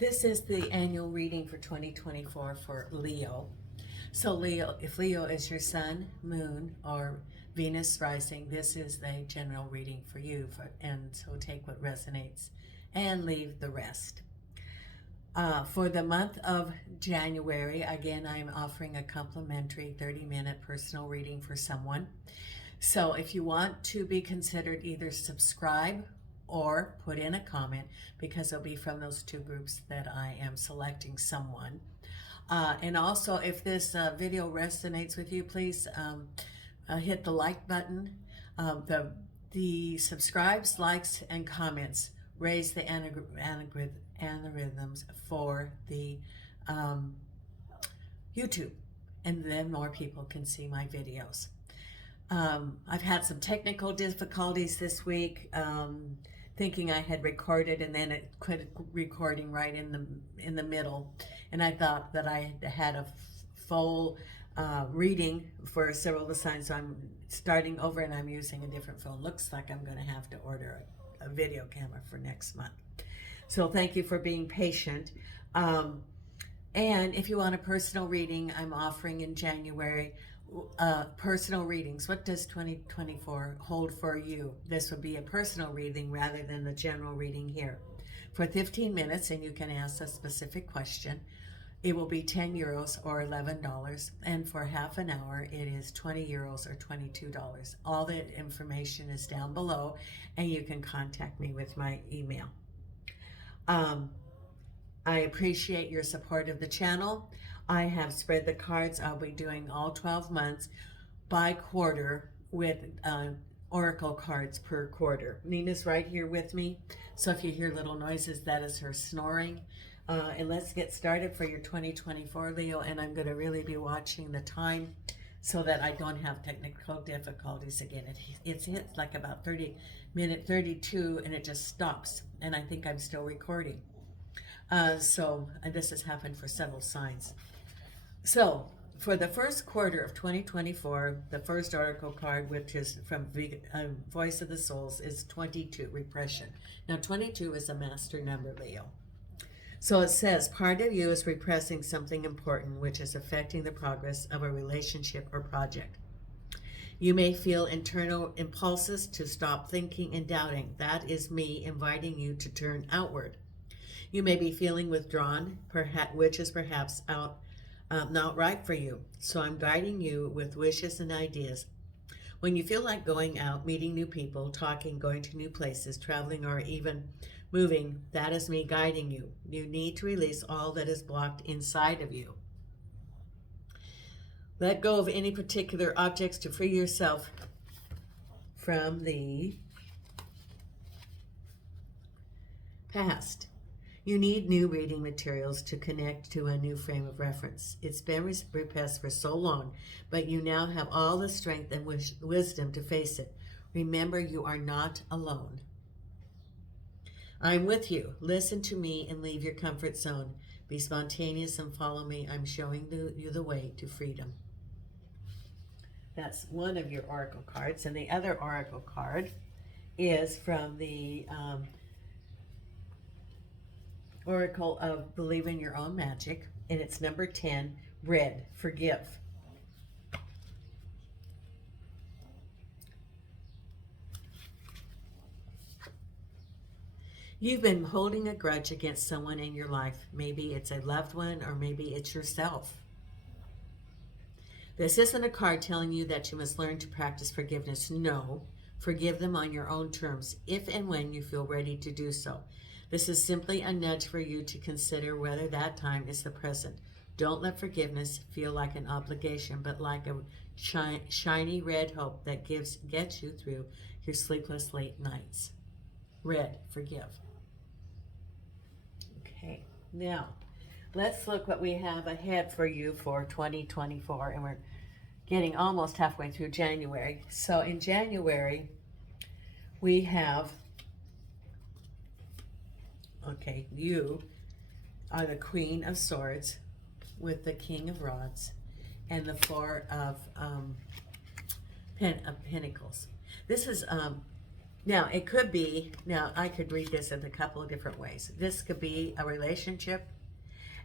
This is the annual reading for 2024 for Leo. So Leo, if Leo is your sun, moon, or Venus rising, this is the general reading for you. And so take what resonates and leave the rest. For the month of January, again, I'm offering a complimentary 30-minute personal reading for someone. So if you want to be considered, either subscribe or put in a comment, because it'll be from those two groups that I am selecting someone. And also, if this video resonates with you, please hit the like button. The subscribes, likes, and comments raise the algorithms for the YouTube, and then more people can see my videos. I've had some technical difficulties this week, thinking I had recorded, and then it quit recording right in the middle, and I thought that I had a full reading for several of the signs, so I'm starting over, and I'm using a different phone. Looks like I'm going to have to order a video camera for next month. So thank you for being patient. And if you want a personal reading, I'm offering in January personal readings. What does 2024 hold for you? This would be a personal reading rather than the general reading here. For 15 minutes, and you can ask a specific question, it will be 10 euros or $11. And for half an hour, it is 20 euros or $22. All the information is down below, and you can contact me with my email. I appreciate your support of the channel. I have spread the cards. I'll be doing all 12 months by quarter with oracle cards per quarter. Nina's right here with me, so if you hear little noises, that is her snoring. And let's get started for your 2024, Leo, and I'm going to really be watching the time so that I don't have technical difficulties again. It's like about 30-minute 32, and it just stops, and I think I'm still recording. So this has happened for several signs. So for the first quarter of 2024, the first oracle card, which is from Voice of the Souls, is 22, repression. Now 22 is a master number, Leo. So it says, part of you is repressing something important which is affecting the progress of a relationship or project. You may feel internal impulses to stop thinking and doubting. That is me inviting you to turn outward. You may be feeling withdrawn, which is perhaps not right for you. So I'm guiding you with wishes and ideas. When you feel like going out, meeting new people, talking, going to new places, traveling, or even moving, that is me guiding you. You need to release all that is blocked inside of you. Let go of any particular objects to free yourself from the past. You need new reading materials to connect to a new frame of reference. It's been repressed for so long, but you now have all the strength and wisdom to face it. Remember, you are not alone. I'm with you. Listen to me and leave your comfort zone. Be spontaneous and follow me. I'm showing you the way to freedom. That's one of your oracle cards. And the other oracle card is from the Oracle of Believe in Your Own Magic, and it's number 10, red, forgive. You've been holding a grudge against someone in your life. Maybe it's a loved one, or maybe it's yourself. This isn't a card telling you that you must learn to practice forgiveness. No, forgive them on your own terms, if and when you feel ready to do so. This is simply a nudge for you to consider whether that time is the present. Don't let forgiveness feel like an obligation, but like a shiny red hope that gets you through your sleepless late nights. Red, forgive. Okay, now let's look what we have ahead for you for 2024, and we're getting almost halfway through January. So in January, we have, okay, you are the Queen of Swords with the King of Rods and the Four of Pentacles. This is Now, it could be, now I could read this in a couple of different ways. This could be a relationship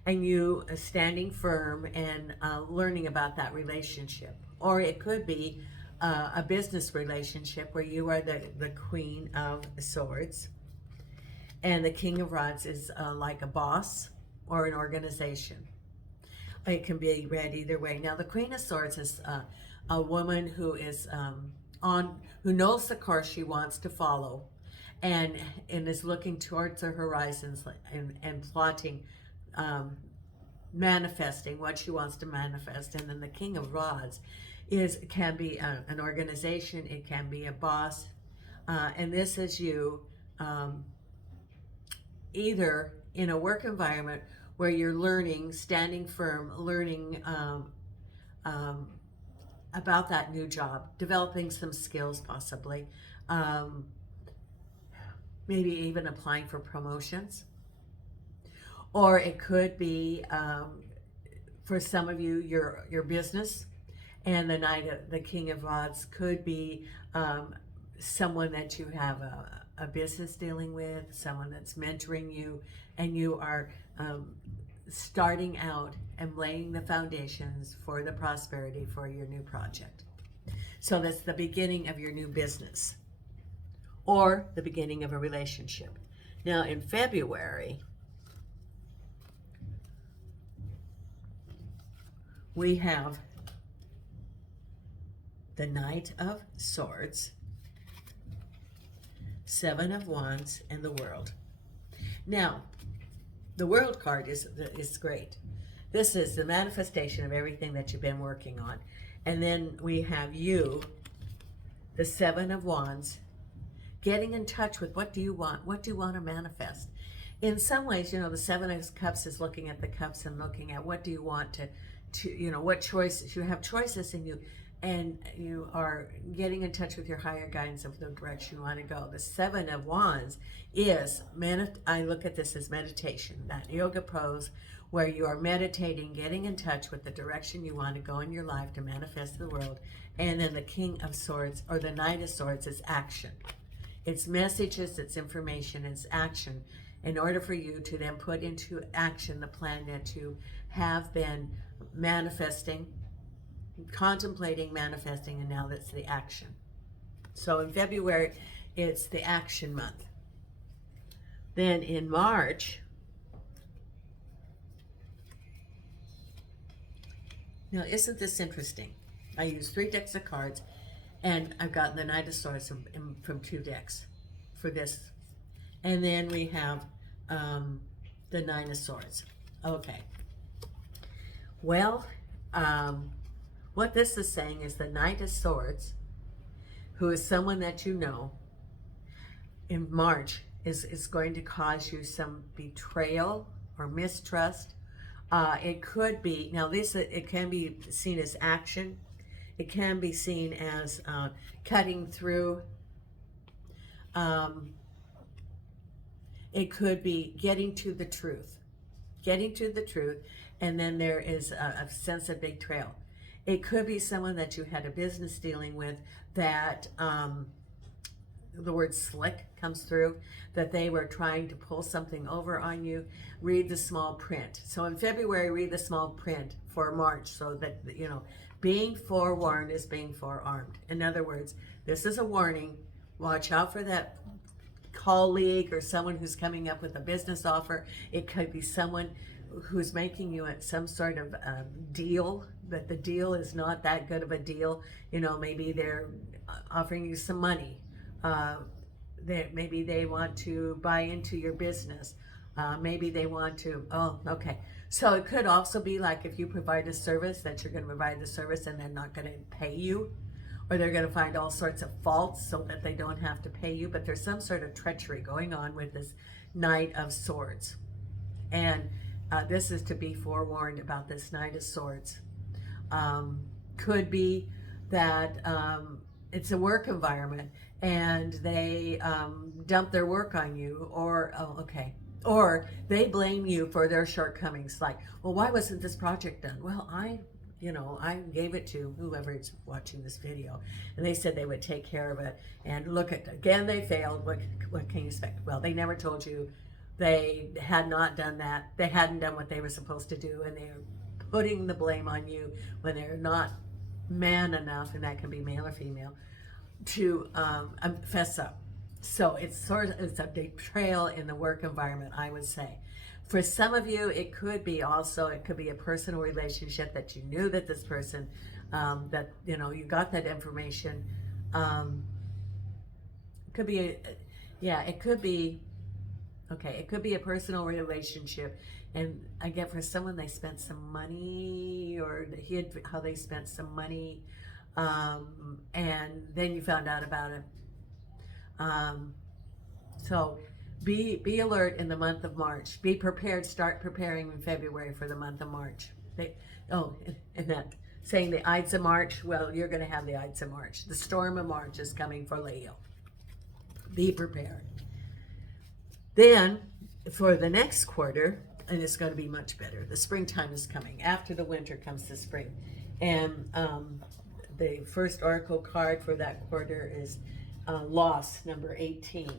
and you standing firm and learning about that relationship. Or it could be a business relationship where you are the Queen of Swords and the King of Rods is like a boss or an organization. It can be read either way. Now, the Queen of Swords is a woman who is who knows the course she wants to follow, and is looking towards the horizons and plotting, manifesting what she wants to manifest. And then the King of Rods can be an organization. It can be a boss, and this is you. Either in a work environment where you're learning, standing firm, learning about that new job, developing some skills possibly, maybe even applying for promotions. Or it could be, for some of you, your business, and the King of Rods could be someone that you have a business dealing with, someone that's mentoring you, and you are starting out and laying the foundations for the prosperity for your new project. So that's the beginning of your new business or the beginning of a relationship. Now in February, we have the Knight of Swords, Seven of Wands, and the World. Now, the World card is great. This is the manifestation of everything that you've been working on. And then we have you, the Seven of Wands, getting in touch with what do you want? What do you want to manifest? In some ways, the Seven of Cups is looking at the cups and looking at what do you want to what choices. You have choices and you are getting in touch with your higher guidance of the direction you want to go. The Seven of Wands is, I look at this as meditation, that yoga pose where you are meditating, getting in touch with the direction you want to go in your life to manifest the world. And then the King of Swords, or the Knight of Swords, is action. It's messages, it's information, it's action, in order for you to then put into action the plan that you have been manifesting, contemplating, manifesting, and now that's the action. So in February, it's the action month. Then in March, now isn't this interesting? I use 3 decks of cards, and I've gotten the Knight of Swords from 2 decks for this. And then we have the Nine of Swords. Okay. Well, what this is saying is the Knight of Swords, who is someone that you know, in March is going to cause you some betrayal or mistrust. It could be, now this, it can be seen as action. It can be seen as cutting through. It could be getting to the truth. And then there is a sense of betrayal. It could be someone that you had a business dealing with that the word slick comes through, that they were trying to pull something over on you. Read the small print. So in February, read the small print for March, so that, being forewarned is being forearmed. In other words, this is a warning. Watch out for that colleague or someone who's coming up with a business offer. It could be someone who's making you some sort of deal, but the deal is not that good of a deal. Maybe they're offering you some money. Maybe they want to buy into your business. Maybe they want to, okay. So it could also be like if you provide a service, that you're going to provide the service and they're not going to pay you, or they're going to find all sorts of faults so that they don't have to pay you. But there's some sort of treachery going on with this Knight of Swords. And this is to be forewarned about this Knight of Swords. Could be that it's a work environment and they dump their work on you, or or they blame you for their shortcomings. Like, well, why wasn't this project done? Well, I you know, I gave it to whoever's watching this video, and they said they would take care of it. And look at, again, they failed. What can you expect? Well, they never told you they had not done that. They hadn't done what they were supposed to do, and they're putting the blame on you when they're not man enough, and that can be male or female, to fess up. So it's a betrayal in the work environment, I would say. For some of you, it could be a personal relationship that you knew that this person, that, you know, you got that information. It could be, it could be, okay, it could be a personal relationship. And I get for someone, they spent some money, or how they spent some money, and then you found out about it. So be alert in the month of March. Be prepared. Start preparing in February for the month of March. And that saying the Ides of March, well, you're going to have the Ides of March. The storm of March is coming for Leo. Be prepared. Then for the next quarter, and it's going to be much better. The springtime is coming. After the winter comes the spring. And the first oracle card for that quarter is loss, number 18.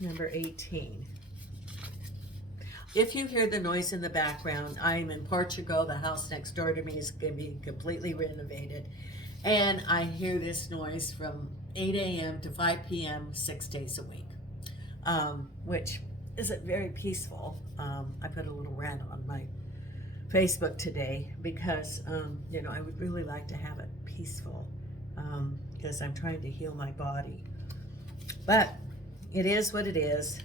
Number 18. If you hear the noise in the background, I'm in Portugal. The house next door to me is going to be completely renovated. And I hear this noise from 8 a.m. to 5 p.m. 6 days a week, which isn't very peaceful. I put a little rant on my Facebook today because, you know, I would really like to have it peaceful, because I'm trying to heal my body. But it is what it is.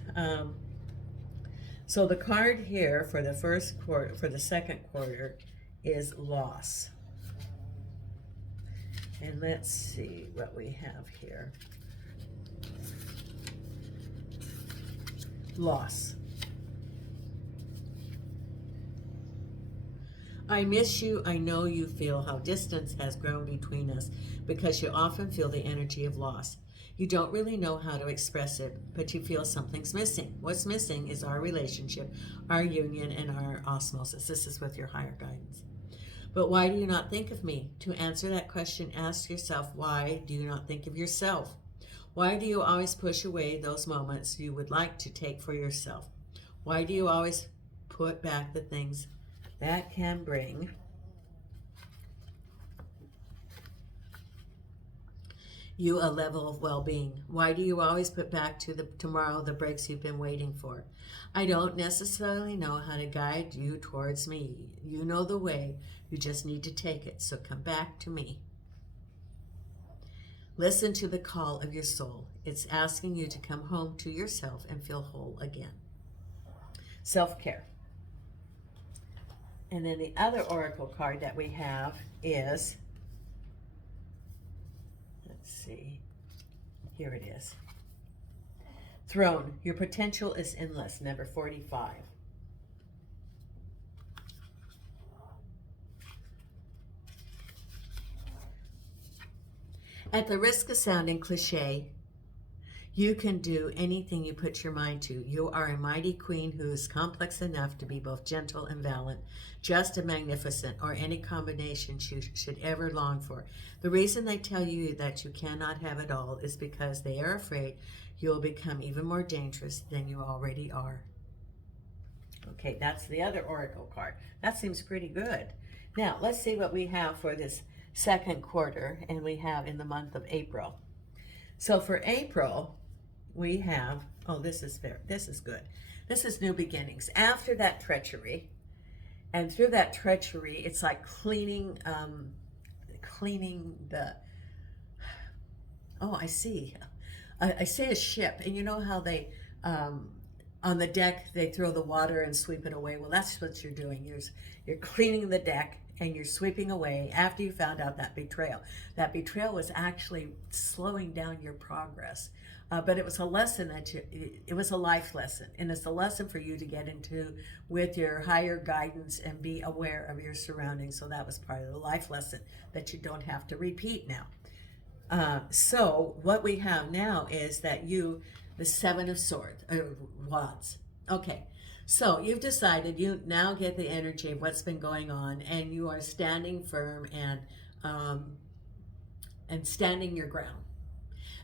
So the card here for the first quarter, for the second quarter, is loss. And let's see what we have here. Loss. I miss you. I know you feel how distance has grown between us because you often feel the energy of loss. You don't really know how to express it, but you feel something's missing. What's missing is our relationship, our union, and our osmosis. This is with your higher guidance. But why do you not think of me? To answer that question, ask yourself, why do you not think of yourself? Why do you always push away those moments you would like to take for yourself? Why do you always put back the things that can bring you a level of well-being? Why do you always put back to the tomorrow the breaks you've been waiting for? I don't necessarily know how to guide you towards me. You know the way. You just need to take it. So come back to me. Listen to the call of your soul. It's asking you to come home to yourself and feel whole again. Self-care. And then the other oracle card that we have is, let's see, here it is. Throne. Your potential is endless, number 45. At the risk of sounding cliche, you can do anything you put your mind to. You are a mighty queen who is complex enough to be both gentle and valiant, just and magnificent, or any combination you should ever long for. The reason they tell you that you cannot have it all is because they are afraid you will become even more dangerous than you already are. Okay, that's the other oracle card. That seems pretty good. Now, let's see what we have for this second quarter, and we have in the month of April. So for April, we have, oh, this is good. This is new beginnings. After that treachery, and through that treachery, it's like cleaning the, oh, I see a ship, and you know how they, on the deck, they throw the water and sweep it away. Well, that's what you're doing. You're cleaning the deck, and you're sweeping away after you found out that betrayal. That betrayal was actually slowing down your progress. But it was a lesson it was a life lesson. And it's a lesson for you to get into with your higher guidance and be aware of your surroundings. So that was part of the life lesson that you don't have to repeat now. So what we have now is that the Seven of Swords, Wands. Okay, So you've decided, you now get the energy of what's been going on, and you are standing firm um, and standing your ground.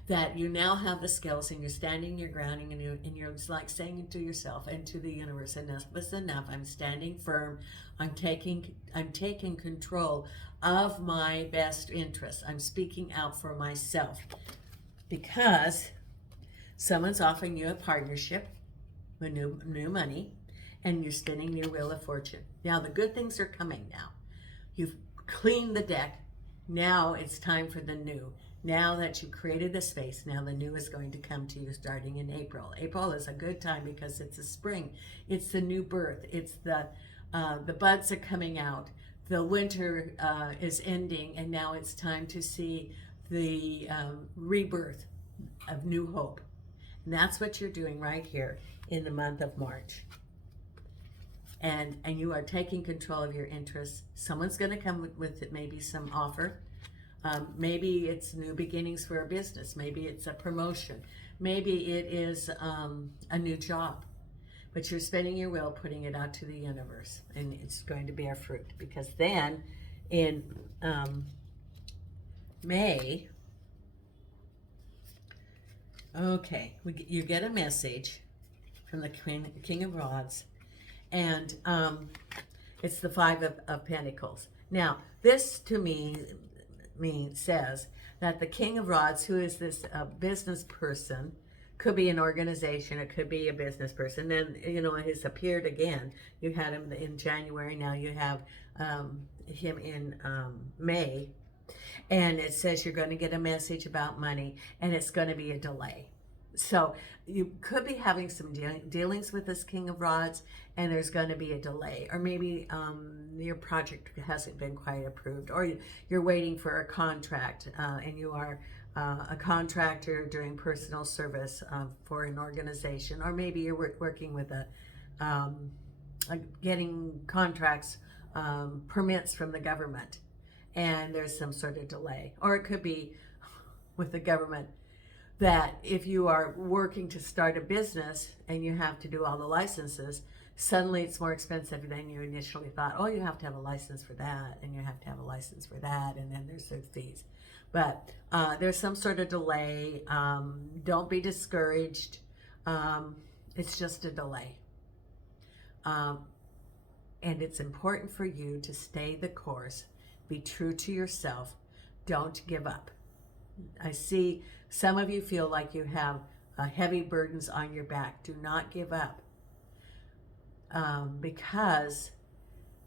That you now have the skills, and you're standing your ground, and you're just like saying to yourself and to the universe, enough is enough. I'm standing firm. I'm taking control of my best interests. I'm speaking out for myself, because someone's offering you a partnership with new money, and you're spinning your wheel of fortune. Now the good things are coming now. You've cleaned the deck. Now it's time for the new. Now that you created the space, now the new is going to come to you starting in April. April is a good time because it's a spring. It's the new birth. It's the buds are coming out. The winter is ending, and now it's time to see the rebirth of new hope. And that's what you're doing right here in the month of March. And you are taking control of your interests. Someone's going to come with it, maybe some offer. Maybe it's new beginnings for a business. Maybe it's a promotion. Maybe it is a new job. But you're spinning your wheel, putting it out to the universe, and it's going to bear fruit. Because then in May, okay, you get a message from the King of Rods, and it's the Five of Pentacles. Now, this to me says that the King of Rods, who is this business person, could be an organization, it could be a business person. Then, it has appeared again. You had him in January, now you have him in May. And it says you're going to get a message about money, and it's going to be a delay. So you could be having some dealings with this King of Rods, and there's going to be a delay. Or maybe your project hasn't been quite approved, or you're waiting for a contract, and you are a contractor doing personal service for an organization. Or maybe you're working with getting contracts, permits from the government, and there's some sort of delay. Or it could be with the government that if you are working to start a business and you have to do all the licenses, suddenly it's more expensive than you initially thought. Oh, you have to have a license for that, and you have to have a license for that, and then there's the fees. But there's some sort of delay. Don't be discouraged. It's just a delay. And it's important for you to stay the course. Be true to yourself. Don't give up. I see some of you feel like you have heavy burdens on your back. Do not give up, because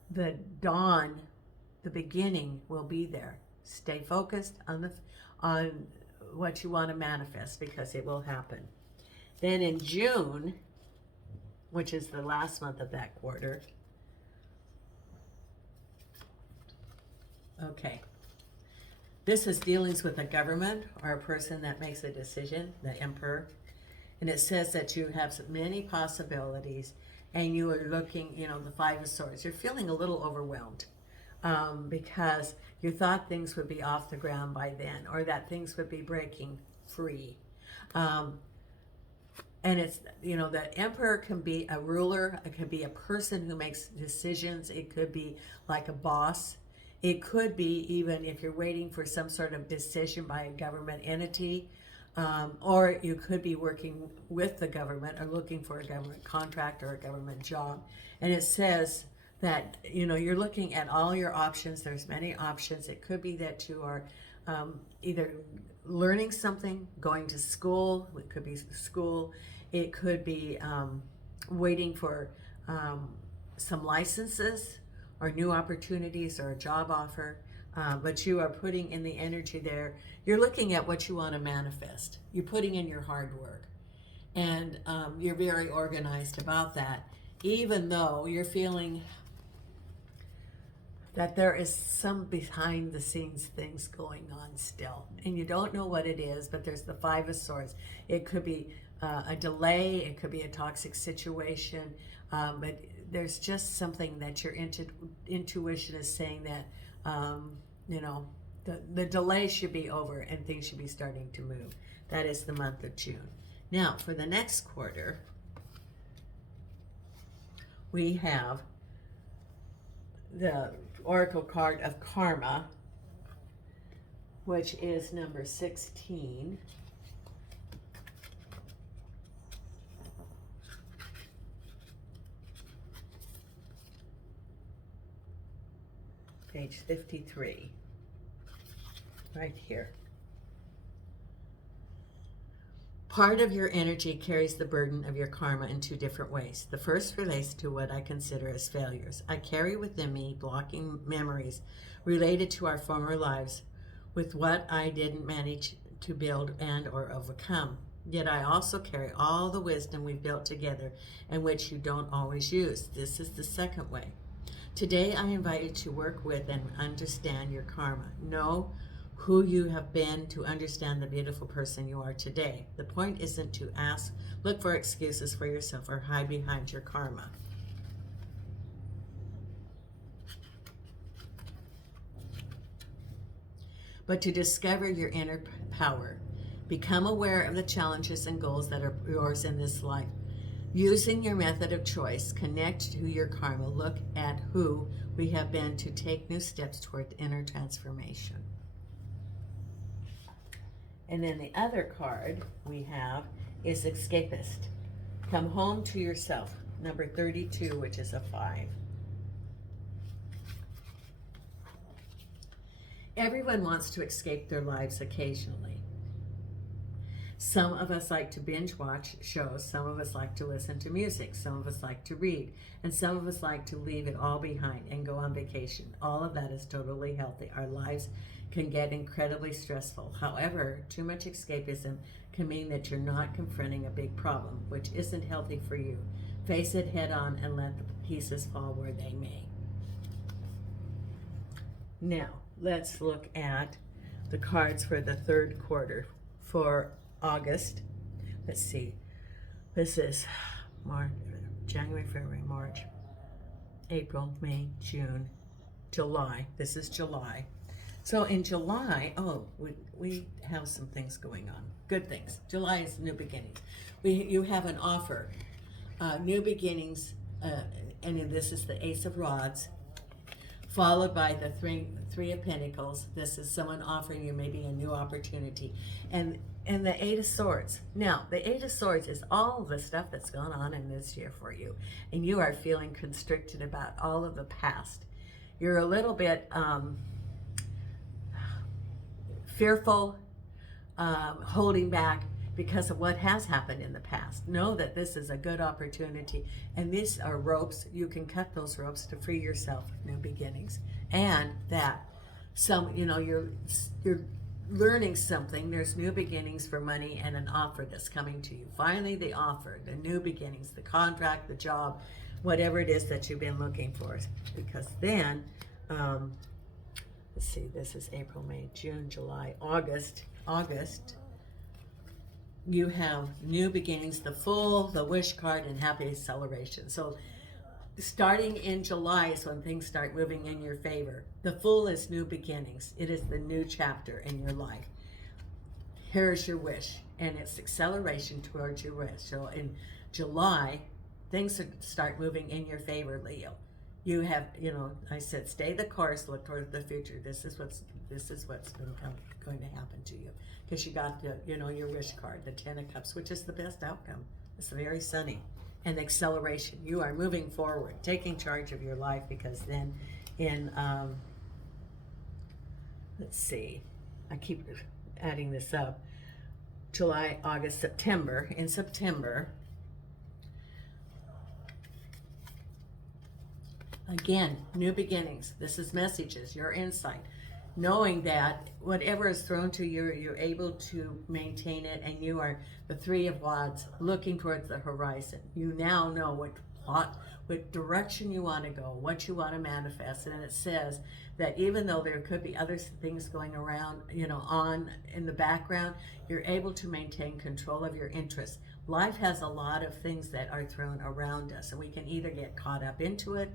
the dawn, the beginning will be there. Stay focused on what you want to manifest, because it will happen. Then in June, which is the last month of that quarter, okay, this is dealings with a government or a person that makes a decision, the Emperor. And it says that you have many possibilities, and you are looking, the Five of Swords. You're feeling a little overwhelmed because you thought things would be off the ground by then, or that things would be breaking free. And it's, the Emperor can be a ruler. It could be a person who makes decisions. It could be like a boss. It could be even if you're waiting for some sort of decision by a government entity, or you could be working with the government or looking for a government contract or a government job. And it says that, you're looking at all your options. There's many options. It could be that you are either learning something, going to school. It could be school. It could be waiting for some licenses, or new opportunities, or a job offer, but you are putting in the energy there. You're looking at what you want to manifest. You're putting in your hard work, and you're very organized about that, even though you're feeling that there is some behind the scenes things going on still, and you don't know what it is. But there's the Five of Swords. It could be a delay, it could be a toxic situation, but there's just something that your intuition is saying that, the delay should be over and things should be starting to move. That is the month of June. Now, for the next quarter, we have the Oracle card of Karma, which is number 16. Page 53, right here. Part of your energy carries the burden of your karma in two different ways. The first relates to what I consider as failures. I carry within me blocking memories related to our former lives with what I didn't manage to build and or overcome. Yet I also carry all the wisdom we've built together and which you don't always use. This is the second way. Today I invite you to work with and understand your karma. Know who you have been to understand the beautiful person you are today. The point isn't to look for excuses for yourself or hide behind your karma. But to discover your inner power. Become aware of the challenges and goals that are yours in this life. Using your method of choice, connect to your karma. Look at who we have been to take new steps toward inner transformation. And then the other card we have is Escapist. Come home to yourself, number 32, which is a 5. Everyone wants to escape their lives occasionally. Some of us like to binge watch shows, some of us like to listen to music, some of us like to read, and some of us like to leave it all behind and go on vacation. All of that is totally healthy. Our lives can get incredibly stressful. However, too much escapism can mean that you're not confronting a big problem, which isn't healthy for you. Face it head on and let the pieces fall where they may. Now, let's look at the cards for the third quarter for August. Let's see. This is March, January, February, March, April, May, June, July. This is July. So in July, we have some things going on. Good things. July is new beginnings. You have an offer, new beginnings, and this is the Ace of Rods, followed by the Three of Pentacles. This is someone offering you maybe a new opportunity. And the Eight of Swords. Now, the Eight of Swords is all the stuff that's gone on in this year for you. And you are feeling constricted about all of the past. You're a little bit fearful, holding back because of what has happened in the past. Know that this is a good opportunity. And these are ropes. You can cut those ropes to free yourself of new beginnings. And that you're learning something. There's new beginnings for money and an offer that's coming to you. Finally, the offer, the new beginnings, the contract, the job, whatever it is that you've been looking for. Because then, let's see, this is April, May, June, July, August. You have new beginnings, the Fool, the Wish card, and Happy Acceleration. So starting in July is when things start moving in your favor. The Fool is new beginnings. It is the new chapter in your life. Here's your wish, and it's acceleration towards your wish. So in July, things start moving in your favor, Leo. You have, I said, stay the course, look toward the future. This is what's going to happen to you, because you got your wish card, the 10 of Cups, which is the best outcome. It's very sunny. And acceleration. You are moving forward, taking charge of your life, because then in, let's see, I keep adding this up, July, August, September. In September, again, new beginnings. This is messages, your insight. Knowing that whatever is thrown to you, you're able to maintain it, and you are the Three of Wands looking towards the horizon. You now know what direction you want to go, what you want to manifest. And it says that even though there could be other things going around, on in the background, you're able to maintain control of your interests. Life has a lot of things that are thrown around us, and we can either get caught up into it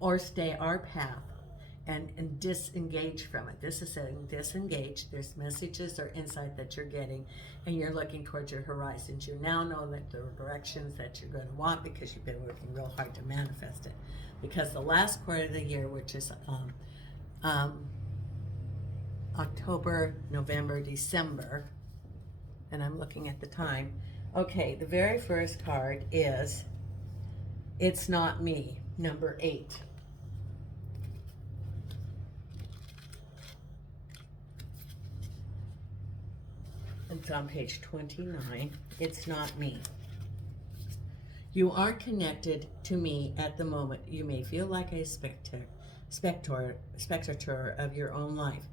or stay our path and disengage from it. This is saying disengage. There's messages or insight that you're getting, and you're looking towards your horizons. You now know that the directions that you're going to want because you've been working real hard to manifest it. Because the last quarter of the year, which is October, November, December, and I'm looking at the time. Okay, the very first card is It's Not Me, number 8. It's on page 29. It's not me. You are connected to me at the moment. You may feel like a spectator of your own life.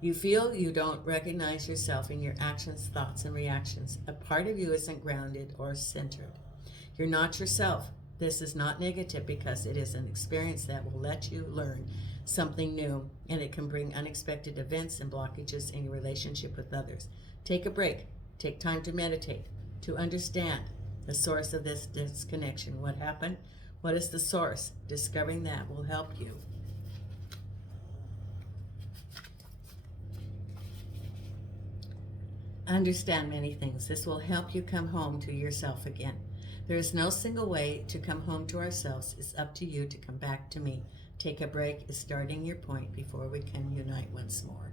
You feel you don't recognize yourself in your actions, thoughts, and reactions. A part of you isn't grounded or centered. You're not yourself. This is not negative because it is an experience that will let you learn something new, and it can bring unexpected events and blockages in your relationship with others. Take a break. Take time to meditate, to understand the source of this disconnection. What happened? What is the source? Discovering that will help you. Understand many things. This will help you come home to yourself again. There is no single way to come home to ourselves. It's up to you to come back to me. Take a break is starting your point before we can unite once more.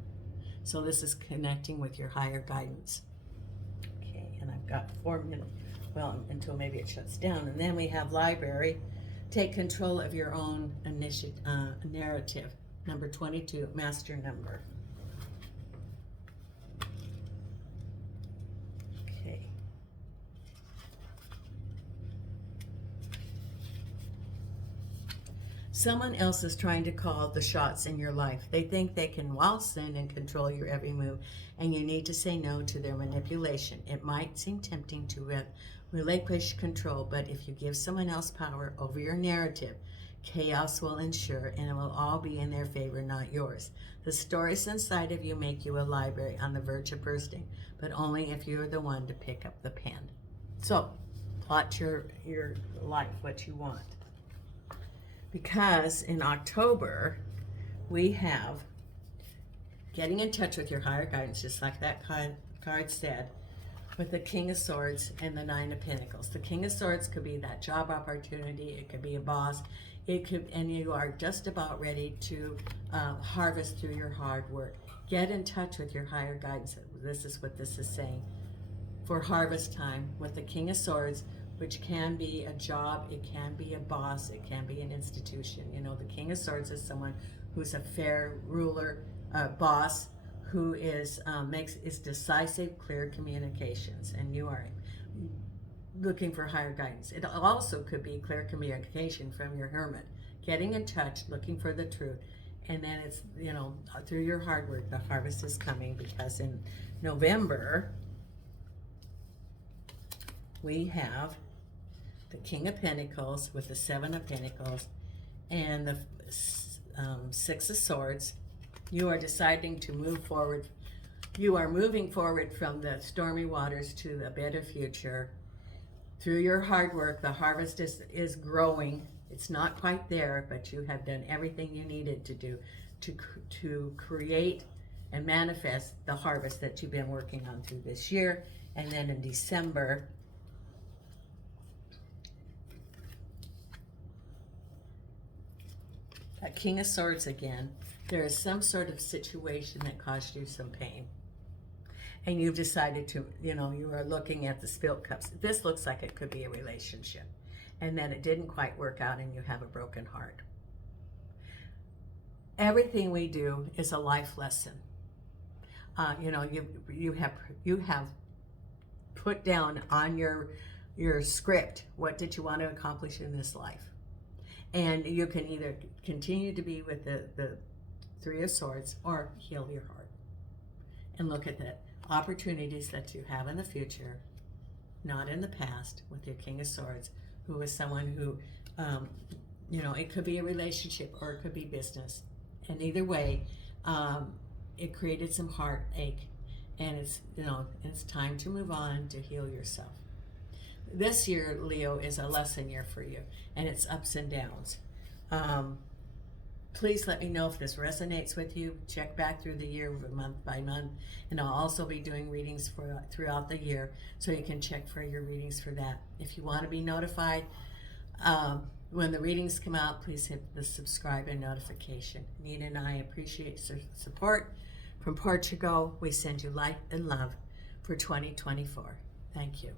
So this is connecting with your higher guidance. Okay, and I've got 4 minutes, well, until maybe it shuts down. And then we have library. Take control of your own narrative. Number 22, master number. Okay. Someone else is trying to call the shots in your life. They think they can waltz in and control your every move, and you need to say no to their manipulation. It might seem tempting to relinquish control, but if you give someone else power over your narrative, chaos will ensue, and it will all be in their favor, not yours. The stories inside of you make you a library on the verge of bursting, but only if you're the one to pick up the pen. So, plot your life, what you want. Because in October, we have getting in touch with your higher guidance, just like that card said, with the King of Swords and the Nine of Pentacles. The King of Swords could be that job opportunity. It could be a boss. And you are just about ready to harvest through your hard work. Get in touch with your higher guidance. This is what this is saying. For harvest time with the King of Swords, which can be a job, it can be a boss, it can be an institution. You know, the King of Swords is someone who's a fair ruler, boss, who is decisive, clear communications, and you are looking for higher guidance. It also could be clear communication from your hermit, getting in touch, looking for the truth, and then it's, you know, through your hard work, the harvest is coming, because in November, we have the King of Pentacles with the Seven of Pentacles and the Six of Swords. You are deciding to move forward. You are moving forward from the stormy waters to a better future. Through your hard work, the harvest is growing. It's not quite there, but you have done everything you needed to do to create and manifest the harvest that you've been working on through this year. And then in December, that King of Swords again, there is some sort of situation that caused you some pain. And you've decided to, you know, you are looking at the spilt cups. This looks like it could be a relationship. And then it didn't quite work out and you have a broken heart. Everything we do is a life lesson. You know, you have put down on your script, what did you want to accomplish in this life? And you can either continue to be with the Three of Swords or heal your heart and look at the opportunities that you have in the future, not in the past, with your King of Swords, who is someone who, you know, it could be a relationship or it could be business. And either way, it created some heartache, and it's, you know, it's time to move on, to heal yourself. This year, Leo, is a lesson year for you, and it's ups and downs. Please let me know if this resonates with you. Check back through the year month by month, and I'll also be doing readings for throughout the year, so you can check for your readings for that. If you want to be notified when the readings come out, please hit the subscribe and notification. Nina and I appreciate your support. From Portugal, we send you light and love for 2024. Thank you.